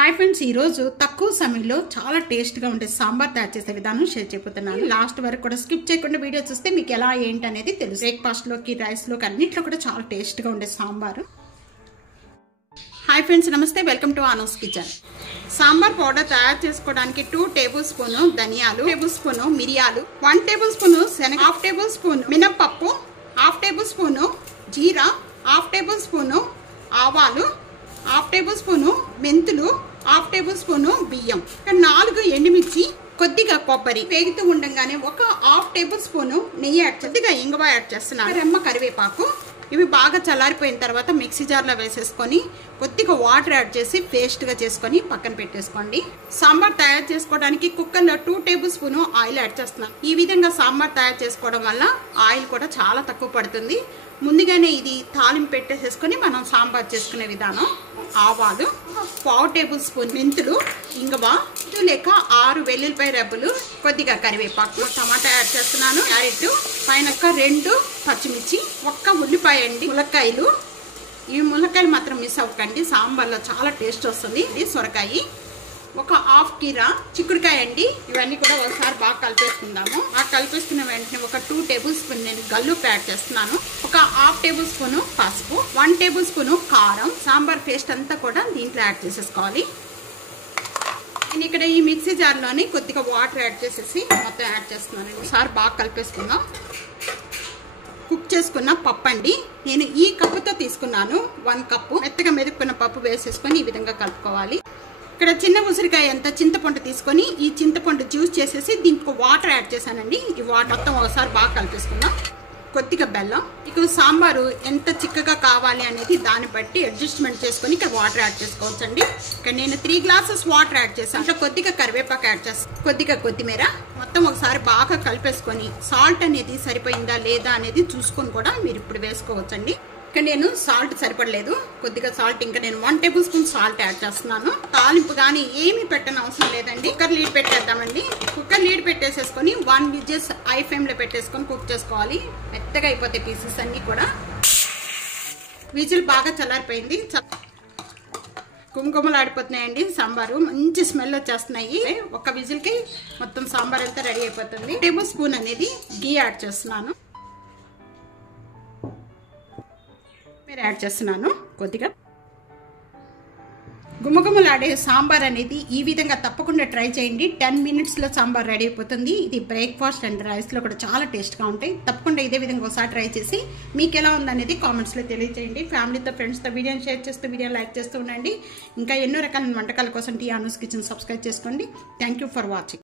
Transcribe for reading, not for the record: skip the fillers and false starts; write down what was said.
Hi friends, ఈ రోజు తక్కువ సమయంలో చాలా టేస్ట్ గా ఉండే సాంబార్ తయారు చేసే విధానం షేర్ చేయబోతున్నాను. లాస్ట్ వరకు కూడా స్కిప్ చేయకుండా వీడియో చూస్తే మీకు ఎలా ఏంటి అనేది తెలుసు. బ్రేక్ఫాస్ట్ లోకి, రైస్ లోకి అన్నిట్లో కూడా చాలా టేస్ట్ గా ఉండే సాంబార్. హాయ్ ఫ్రెండ్స్, నమస్తే, welcome to Anu's kitchen. Sambar powder తయారు చేసుకోవడానికి 2 టేబుల్ స్పూన్ ధనియాలు, 1 టేబుల్ స్పూన్ మిరియాలు, 1 టేబుల్ స్పూన్ శనగ, 1/2 టేబుల్ స్పూన్ మినప్పప్పు, 1/2 టేబుల్ స్పూన్ జీరా, 1/2 టేబుల్ స్పూన్ ఆవాలు, 1/2 టేబుల్ స్పూన్ మెంతులు, 1/2 టేబుల్ స్పూన్ బియ్యం, 4 ఎండుమిర్చి, కొద్దిగా కొబ్బరి. వేగుతూ ఉండగానే 1/2 టేబుల్ స్పూన్ నెయ్యి యాడ్, కొద్దిగా ఇంగువ యాడ్ చేస్తున్నాను, రెమ్మ కరివేపాకు. ఇవి బాగా చల్లారిపోయిన తర్వాత మిక్సీ జార్లో వేసేసుకొని కొద్దిగా వాటర్ యాడ్ చేసి పేస్ట్గా చేసుకొని పక్కన పెట్టేసుకోండి. సాంబార్ తయారు చేసుకోవడానికి కుక్కర్లో 2 టేబుల్ స్పూన్ ఆయిల్ యాడ్ చేస్తున్నాను. ఈ విధంగా సాంబార్ తయారు చేసుకోవడం వల్ల ఆయిల్ కూడా చాలా తక్కువ పడుతుంది. ముందుగానే ఇది తాలింపు పెట్టేసేసుకొని మనం సాంబార్ చేసుకునే విధానం. ఆవాలు, 1/4 టేబుల్ స్పూన్ మెంతులు, ఇంగువ, లేక 6 వెల్లుల్లిపాయ రెబ్బలు, కొద్దిగా కరివేపాకు, టమాటా యాడ్ చేస్తున్నాను, క్యారెట్, పైన 2 పచ్చిమిర్చి, 1 ఉల్లిపాయ అండి, ములక్కాయలు. ఈ ములక్కాయలు మాత్రం మిస్ అవ్వకండి, సాంబార్లో చాలా టేస్ట్ వస్తుంది. ఇది సొరకాయ, 1/2 కీరా, చిక్కుడుకాయ అండి. ఇవన్నీ కూడా ఒకసారి బాగా కలిపేసుకుందాము. ఆ కలిపేసుకున్న వెంటనే 2 టేబుల్ స్పూన్ నేను గల్లుప్పు యాడ్ చేస్తున్నాను, 1/2 టేబుల్ స్పూన్ పసుపు, 1 టేబుల్ స్పూన్ కారం. సాంబార్ పేస్ట్ అంతా కూడా దీంట్లో యాడ్ చేసేసుకోవాలి. నేను ఇక్కడ ఈ మిక్సీ జార్లోని కొద్దిగా వాటర్ యాడ్ చేసేసి మొత్తం యాడ్ చేస్తున్నాను. ఒకసారి బాగా కలిపేసుకుందాం. కుక్ చేసుకున్న పప్పు అండి, నేను ఈ కప్పుతో తీసుకున్నాను 1 కప్పు. మెత్తగా మెదుపుకున్న పప్పు వేసేసుకొని ఈ విధంగా కలుపుకోవాలి. ఇక్కడ చిన్న ఉసిరికాయ అంత చింతపండు తీసుకొని ఈ చింతపండు జ్యూస్ చేసేసి దీనికి వాటర్ యాడ్ చేశానండి. ఈ వాటర్ మొత్తం ఒకసారి బాగా కలిపేసుకుందాం. కొద్దిగా బెల్లం. ఇక సాంబారు ఎంత చిక్కగా కావాలి అనేది దాన్ని బట్టి అడ్జస్ట్మెంట్ చేసుకొని ఇక్కడ వాటర్ యాడ్ చేసుకోవచ్చండి. ఇక్కడ నేను 3 గ్లాసెస్ వాటర్ యాడ్ చేశాను. అంటే కొద్దిగా కరివేపాకు యాడ్ చేస్తాను, కొద్దిగా కొత్తిమీర. మొత్తం ఒకసారి బాగా కలిపేసుకొని సాల్ట్ అనేది సరిపోయిందా లేదా అనేది చూసుకొని కూడా మీరు ఇప్పుడు వేసుకోవచ్చండి. ఇక్కడ నేను సాల్ట్ సరిపడలేదు, కొద్దిగా సాల్ట్ ఇంకా నేను 1 టేబుల్ స్పూన్ సాల్ట్ యాడ్ చేస్తున్నాను. తాలింపు కానీ ఏమీ పెట్టని అవసరం లేదండి. కుక్కర్ లీడ్ పెట్టేద్దామండి. కుక్కర్ లీడ్ పెట్టేసేసుకొని 1 విజిల్స్ హై ఫ్లేమ్ లో పెట్టేసుకొని కుక్ చేసుకోవాలి. మెత్తగా అయిపోతాయి పీసెస్ అన్ని కూడా. విజిల్ బాగా చల్లారిపోయింది, కుమకుమలాడిపోతున్నాయండి. సాంబారు మంచి స్మెల్ వచ్చేస్తున్నాయి. 1 విజిల్కి మొత్తం సాంబార్ అంతా రెడీ అయిపోతుంది. 1 టేబుల్ స్పూన్ అనేది గీ యాడ్ చేస్తున్నాను, యాడ్ చేస్తున్నాను కొద్దిగా. గుమగుమలాడే సాంబార్ అనేది ఈ విధంగా తప్పకుండా ట్రై చేయండి. 10 మినిట్స్లో సాంబార్ రెడీ అయిపోతుంది. ఇది బ్రేక్ఫాస్ట్ అండ్ రైస్లో కూడా చాలా టేస్ట్గా ఉంటాయి. తప్పకుండా ఇదే విధంగా ఒకసారి ట్రై చేసి మీకు ఎలా ఉందనేది కామెంట్స్లో తెలియజేయండి. ఫ్యామిలీతో, ఫ్రెండ్స్తో వీడియోని షేర్ చేస్తూ, వీడియో లైక్ చేస్తూ ఉండండి. ఇంకా ఎన్నో రకాల వంటకాల కోసం టీ అనూస్ కిచెన్ సబ్స్క్రైబ్ చేసుకోండి. Thank you for watching.